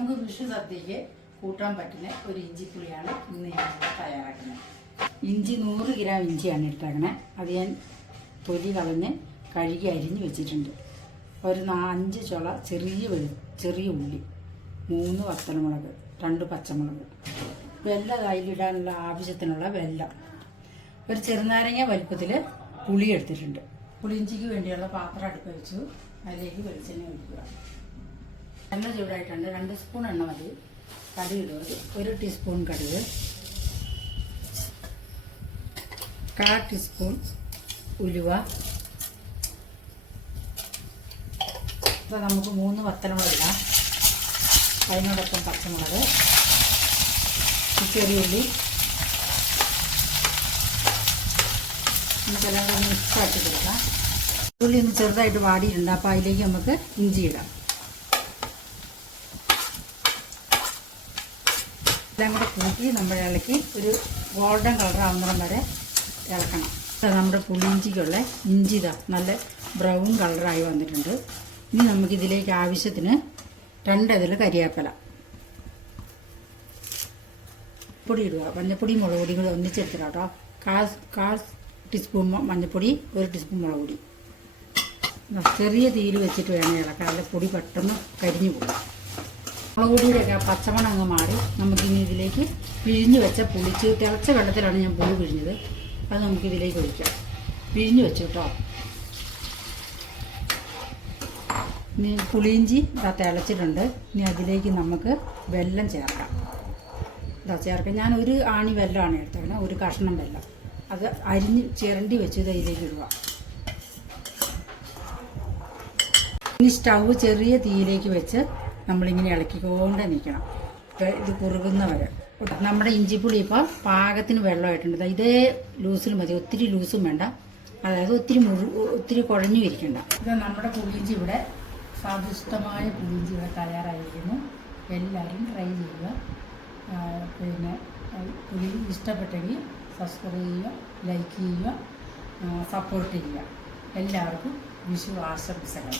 നമുക്ക് വിഷു സദ്യക്ക് കൂട്ടാൻ പറ്റുന്ന ഒരു ഇഞ്ചിപ്പുളിയാണ് ഇന്ന് ഞാൻ തയ്യാറാക്കുന്നത്. ഇഞ്ചി 100 ഗ്രാം ഇഞ്ചിയാണ് എടുത്തേക്കണേ. അത് ഞാൻ തൊലി കളഞ്ഞ് കഴുകി അരിഞ്ഞ് വെച്ചിട്ടുണ്ട്. ഒരു 5 ചുള ചെറിയ ഉള്ളി, 3 വത്തലമുളക്, 2 പച്ചമുളക്, വെല്ലം അതിലിടാനുള്ള ആവശ്യത്തിനുള്ള വെല്ലം, ഒരു ചെറുനാരങ്ങ വലുപ്പത്തിൽ പുളി എടുത്തിട്ടുണ്ട്. പുളിയിഞ്ചിക്ക് വേണ്ടിയുള്ള പാത്രം അടുപ്പ് വെച്ചു. അതിലേക്ക് വെളിച്ചെണ്ണ ഒഴിക്കുക. എണ്ണ ചൂടായിട്ടുണ്ട്. 2 സ്പൂൺ എണ്ണ മതി. കടുക് ഇടുക. 1 ടീസ്പൂൺ കടുക്, 1/4 ടീസ്പൂൺ ഉലുവ. ഇപ്പോൾ നമുക്ക് 3 വത്തലമുളക് ഇടാം. അതിനോടൊപ്പം പച്ചമുളക്, ചെറിയ ഉള്ളി. നമുക്കെല്ലാം കൂടി മിക്സാക്കി കൊടുക്കാം. ഉള്ളി ഒന്ന് ചെറുതായിട്ട് വാടിയിട്ടുണ്ട്. അപ്പോൾ അതിലേക്ക് നമുക്ക് ഇഞ്ചി ഇടാം. എല്ലാം കൂടെ കൂട്ടി നമ്മൾ ഇളക്കി ഒരു ഗോൾഡൻ കളർ ആവുന്നതിന് വരെ ഇളക്കണം. നമ്മുടെ പുളിയിഞ്ചിക്കുള്ള ഇഞ്ചി നല്ല ബ്രൗൺ കളറായി വന്നിട്ടുണ്ട്. ഇനി നമുക്കിതിലേക്ക് ആവശ്യത്തിന് 2 ഇതിൽ കരിവേപ്പില, പൊടി ഇടുക. മഞ്ഞൾപ്പൊടി മുളക് പൊടി കൂടി ഒന്നിച്ചെടുത്തില്ല കേട്ടോ. 1/4 ടീസ്പൂൺ മഞ്ഞൾപ്പൊടി, 1 ടീസ്പൂൺ മുളക് പൊടി. ചെറിയ തീയിൽ വെച്ചിട്ട് വേണം ഇളക്കാൻ. അതിൽ പൊടി പെട്ടെന്ന് കരിഞ്ഞു പോകും. മുളക് പൊടിയുടെയൊക്കെ പച്ചമണം അങ്ങ് മാറി നമുക്കിനി ഇതിലേക്ക് പിഴിഞ്ഞ് വെച്ച പുളിച്ച് തിളച്ച വെള്ളത്തിലാണ് ഞാൻ പുളി പിഴിഞ്ഞത്. അത് നമുക്കിതിലേക്ക് ഒഴിക്കാം. പിഴിഞ്ഞ് വെച്ചു കേട്ടോ. ഇനി പുളിയിഞ്ചി തിളച്ചിട്ടുണ്ട്. ഇനി അതിലേക്ക് നമുക്ക് വെല്ലം ചേർക്കാം. ചേർക്കാം. ഞാൻ 1 ആണി വെല്ലമാണ് എടുത്തത്, 1 കഷ്ണം വെല്ലം. അത് അരിഞ്ഞ് ചിരണ്ടി വെച്ച് ഇതിലേക്ക് ഇടുക. ഇനി സ്റ്റൗ ചെറിയ തീയിലേക്ക് വെച്ച് നമ്മളിങ്ങനെ ഇളക്കിക്കൊണ്ട് നിൽക്കണം. ഇത് കുറുകുന്ന വരെ. നമ്മുടെ ഇഞ്ചിപ്പുളി ഇപ്പോൾ പാകത്തിന് വെള്ളമായിട്ടുണ്ട്. ഇതേ ലൂസിൽ മതി, ഒത്തിരി ലൂസും വേണ്ട. അതായത് ഒത്തിരി കുഴഞ്ഞു ഇരിക്കണ്ട. ഇത് നമ്മുടെ പുളിയിഞ്ചി ഇവിടെ, സ്വാദിഷ്ടമായ പുളിയിഞ്ചി ഇവിടെ തയ്യാറായിരിക്കുന്നു. എല്ലാവരും ട്രൈ ചെയ്യുക. പിന്നെ പുളി ഇഷ്ടപ്പെട്ടെങ്കിൽ സബ്സ്ക്രൈബ് ചെയ്യുക, ലൈക്ക് ചെയ്യുക, സപ്പോർട്ട് ചെയ്യുക. എല്ലാവർക്കും വിഷു ആശംസകൾ.